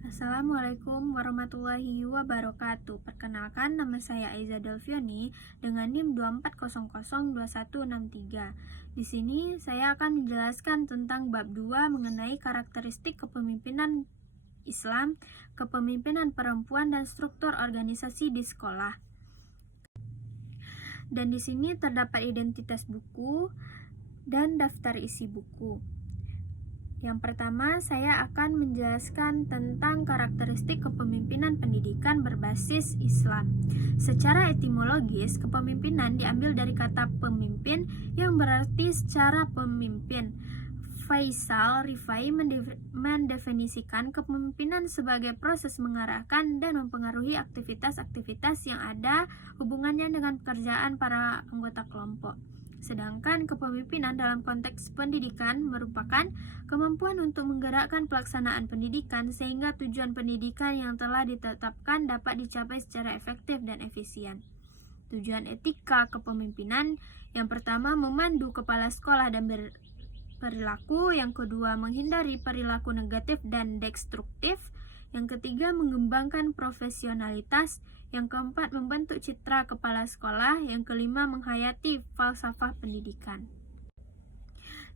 Assalamualaikum warahmatullahi wabarakatuh. Perkenalkan, nama saya Aiza Delvioni dengan NIM 240022163. Di sini saya akan menjelaskan tentang bab 2 mengenai karakteristik kepemimpinan Islam, kepemimpinan perempuan dan struktur organisasi di sekolah. Dan di sini terdapat identitas buku dan daftar isi buku. Yang pertama, saya akan menjelaskan tentang karakteristik kepemimpinan pendidikan berbasis Islam. Secara etimologis, kepemimpinan diambil dari kata pemimpin yang berarti secara pemimpin. Faisal Rifai mendefinisikan kepemimpinan sebagai proses mengarahkan dan mempengaruhi aktivitas-aktivitas yang ada hubungannya dengan pekerjaan para anggota kelompok. Sedangkan kepemimpinan dalam konteks pendidikan merupakan kemampuan untuk menggerakkan pelaksanaan pendidikan sehingga tujuan pendidikan yang telah ditetapkan dapat dicapai secara efektif dan efisien. Tujuan etika kepemimpinan yang pertama memandu kepala sekolah dan berperilaku, yang kedua menghindari perilaku negatif dan destruktif, yang ketiga mengembangkan profesionalitas, yang keempat membentuk citra kepala sekolah, yang kelima menghayati falsafah pendidikan.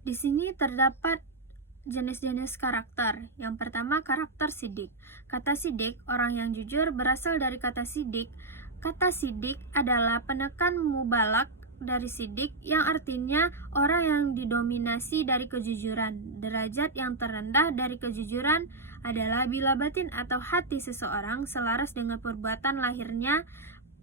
Di sini terdapat jenis-jenis karakter. Yang pertama, karakter sidik. Kata sidik, orang yang jujur, berasal dari kata sidik. Kata sidik adalah penekan mubalak dari sidik yang artinya orang yang didominasi dari kejujuran. Derajat yang terendah dari kejujuran adalah bila batin atau hati seseorang selaras dengan perbuatan lahirnya,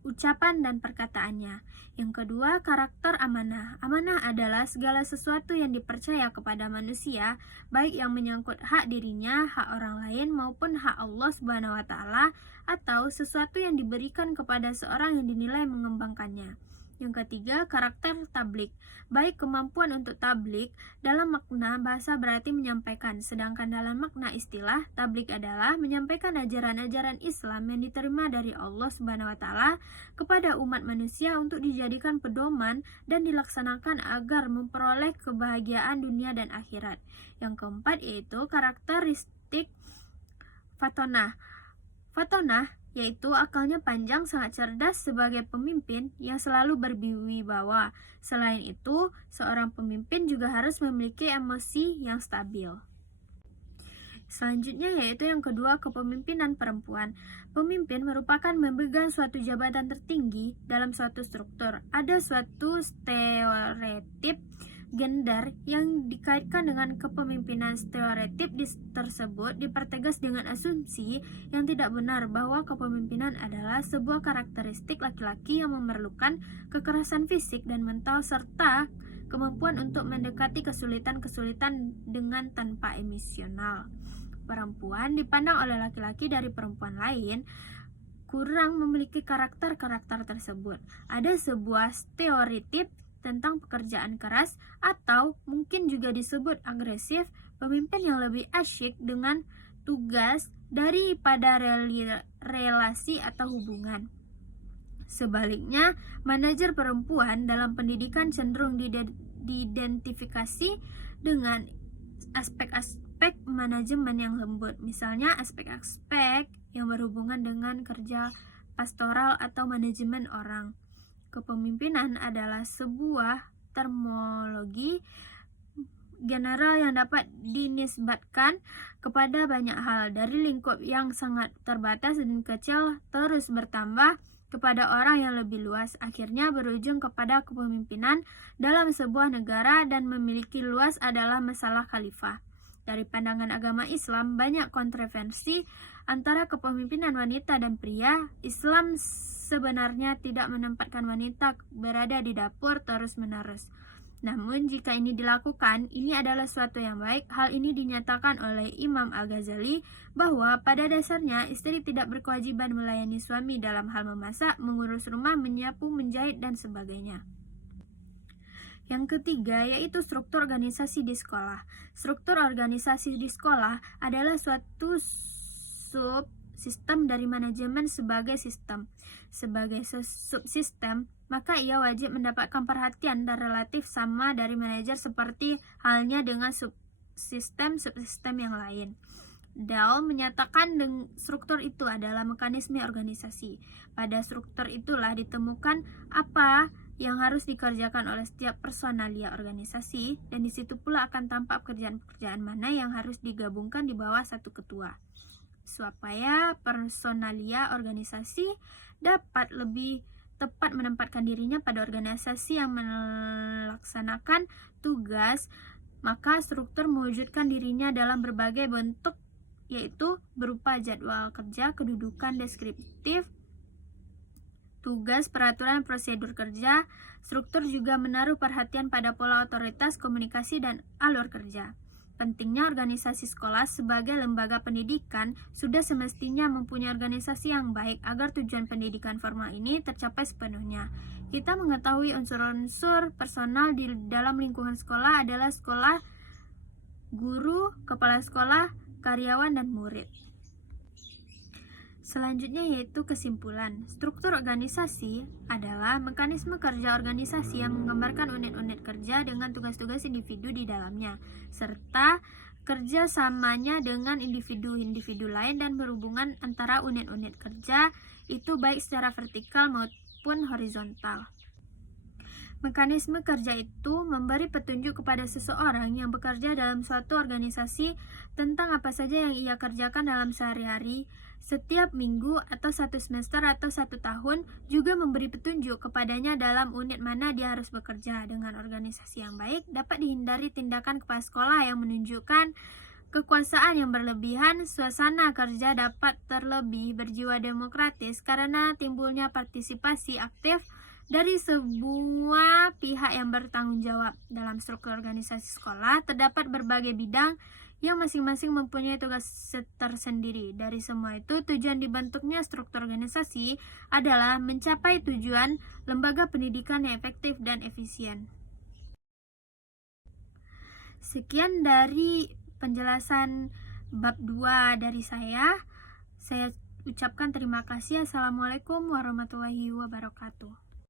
ucapan dan perkataannya. Yang kedua, karakter amanah. Amanah adalah segala sesuatu yang dipercaya kepada manusia, baik yang menyangkut hak dirinya, hak orang lain maupun hak Allah Subhanahu wa taala, atau sesuatu yang diberikan kepada seorang yang dinilai mengembangkannya. Yang ketiga, karakter tablik. Baik kemampuan untuk tablik dalam makna bahasa berarti menyampaikan, sedangkan dalam makna istilah, tablik adalah menyampaikan ajaran-ajaran Islam yang diterima dari Allah Subhanahu wa taala kepada umat manusia untuk dijadikan pedoman dan dilaksanakan agar memperoleh kebahagiaan dunia dan akhirat. Yang keempat yaitu karakteristik fatonah. Fatonah yaitu akalnya panjang, sangat cerdas sebagai pemimpin yang selalu berwibawa. Selain itu, seorang pemimpin juga harus memiliki emosi yang stabil. Selanjutnya yaitu yang kedua, kepemimpinan perempuan. Pemimpin merupakan memegang suatu jabatan tertinggi dalam suatu struktur. Ada suatu stereotip gender yang dikaitkan dengan kepemimpinan. Stereotip tersebut dipertegas dengan asumsi yang tidak benar bahwa kepemimpinan adalah sebuah karakteristik laki-laki yang memerlukan kekerasan fisik dan mental serta kemampuan untuk mendekati kesulitan-kesulitan dengan tanpa emosional. Perempuan dipandang oleh laki-laki dari perempuan lain kurang memiliki karakter-karakter tersebut. Ada sebuah stereotip tentang pekerjaan keras atau mungkin juga disebut agresif, pemimpin yang lebih asyik dengan tugas daripada relasi atau hubungan. Sebaliknya, manajer perempuan dalam pendidikan cenderung diidentifikasi dengan aspek-aspek manajemen yang lembut, misalnya aspek-aspek yang berhubungan dengan kerja pastoral atau manajemen orang. Kepemimpinan adalah sebuah terminologi general yang dapat dinisbatkan kepada banyak hal, dari lingkup yang sangat terbatas dan kecil terus bertambah kepada orang yang lebih luas, akhirnya berujung kepada kepemimpinan dalam sebuah negara dan memiliki luas adalah masalah khalifah. Dari pandangan agama Islam, banyak kontroversi antara kepemimpinan wanita dan pria. Islam sebenarnya tidak menempatkan wanita berada di dapur terus-menerus. Namun jika ini dilakukan, ini adalah suatu yang baik. Hal ini dinyatakan oleh Imam Al-Ghazali bahwa pada dasarnya istri tidak berkewajiban melayani suami dalam hal memasak, mengurus rumah, menyapu, menjahit, dan sebagainya. Yang ketiga yaitu struktur organisasi di sekolah. Struktur organisasi di sekolah adalah suatu subsistem dari manajemen sebagai sistem. Sebagai subsistem, maka ia wajib mendapatkan perhatian dan relatif sama dari manajer seperti halnya dengan subsistem yang lain. Dell menyatakan struktur itu adalah mekanisme organisasi. Pada struktur itulah ditemukan apa yang harus dikerjakan oleh setiap personalia organisasi, dan di situ pula akan tampak pekerjaan-pekerjaan mana yang harus digabungkan di bawah satu ketua. Supaya personalia organisasi dapat lebih tepat menempatkan dirinya pada organisasi yang melaksanakan tugas, maka struktur mewujudkan dirinya dalam berbagai bentuk, yaitu berupa jadwal kerja, kedudukan deskriptif, tugas, peraturan, prosedur kerja. Struktur juga menaruh perhatian pada pola otoritas, komunikasi, dan alur kerja. Pentingnya organisasi sekolah sebagai lembaga pendidikan sudah semestinya mempunyai organisasi yang baik agar tujuan pendidikan formal ini tercapai sepenuhnya. Kita mengetahui unsur-unsur personal di dalam lingkungan sekolah adalah sekolah, guru, kepala sekolah, karyawan, dan murid. Selanjutnya yaitu kesimpulan. Struktur organisasi adalah mekanisme kerja organisasi yang menggambarkan unit-unit kerja dengan tugas-tugas individu di dalamnya, serta kerjasamanya dengan individu-individu lain dan berhubungan antara unit-unit kerja itu baik secara vertikal maupun horizontal. Mekanisme kerja itu memberi petunjuk kepada seseorang yang bekerja dalam suatu organisasi tentang apa saja yang ia kerjakan dalam sehari-hari, setiap minggu, atau satu semester atau satu tahun, juga memberi petunjuk kepadanya dalam unit mana dia harus bekerja. Dengan organisasi yang baik, dapat dihindari tindakan kepala sekolah yang menunjukkan kekuasaan yang berlebihan. Suasana kerja dapat terlebih berjiwa demokratis karena timbulnya partisipasi aktif dari semua pihak yang bertanggung jawab. Dalam struktur organisasi sekolah, terdapat berbagai bidang yang masing-masing mempunyai tugas tersendiri. Dari semua itu, tujuan dibentuknya struktur organisasi adalah mencapai tujuan lembaga pendidikan yang efektif dan efisien. Sekian dari penjelasan bab 2 dari saya. Saya ucapkan terima kasih. Assalamualaikum warahmatullahi wabarakatuh.